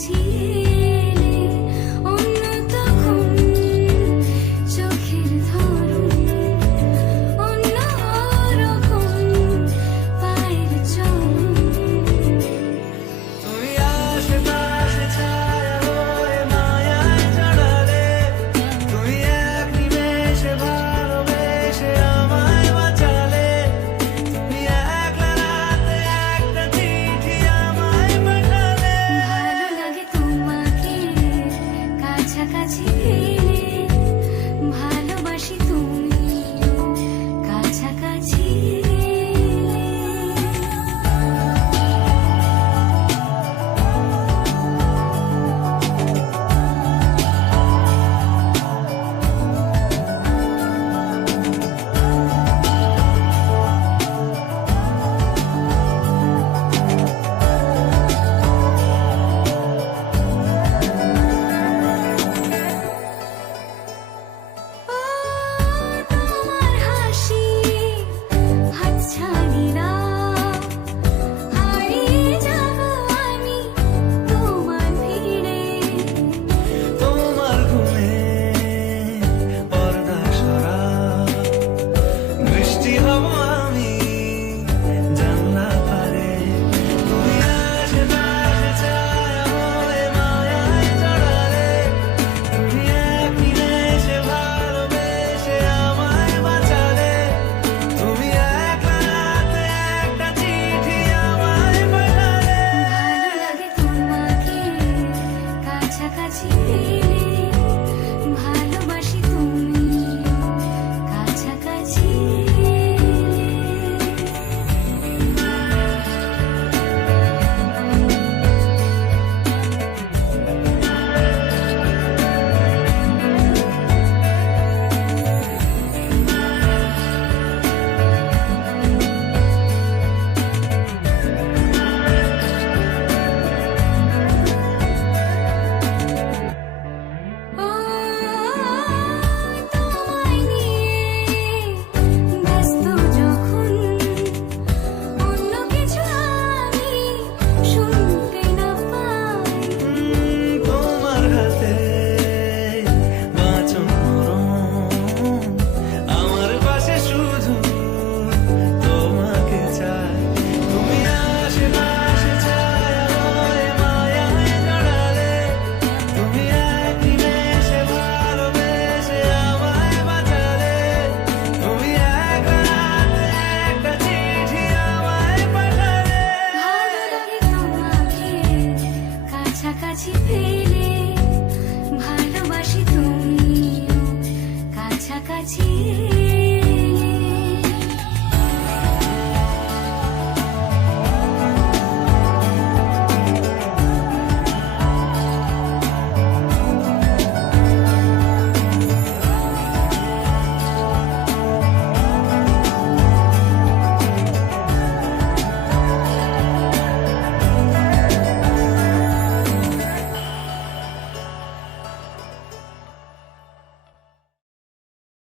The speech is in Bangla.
কাছাকাছি এলে অন্য তখন চোখের ধরন অন্য রকম পায়ের চলন। তুমি আশেপাশে ছায়া হয়ে মায়ায় জড়ালে, তুমি এক নিমেষে ভালোবেসে আমায় বাঁচালে, তুমি একলা রাতে একটা চিঠি আমায় পাঠালে। ভালো লাগে তোমাকে কাছাকাছি পেলে, ভালোবাসি তুমিও কাছাকাছি এলে। তোমার হাসি হাতছানিরা হারিয়ে যাব আমি তোমার ভিড়ে। তোমার ঘুমে পর্দা সরা, বৃষ্টি হব আমি জানলা পারে। তুমি আশেপাশে ছায়া হয়ে মায়ায় জড়ালে, তুমি এক নিমেষে ভালোবেসে আমায় বাঁচালে, তুমি একলা রাতে একটা চিঠি আমায় পাঠালে। ভালো লাগে তোমাকে কাছাকাছি পেলে, ভালোবাসি তুমিও কাছাকাছি এলে। তোমায় নিয়ে ব্যস্ত যখন অন্য কিছু আমি শুনতে না পাই। তোমার হাতে বাঁচন মরণ, আমার পাশে শুধু তোমাকে চাই। তুমি আশেপাশে ছায়া হয়ে মায়ায় জড়ালে, তুমি এক নিমেষে ভালোবেসে আমায় বাঁচালে, তুমি একলা রাতে একটা চিঠি আমায় পাঠালে। ভালো লাগে তোমাকে কাছাকাছি পেলে,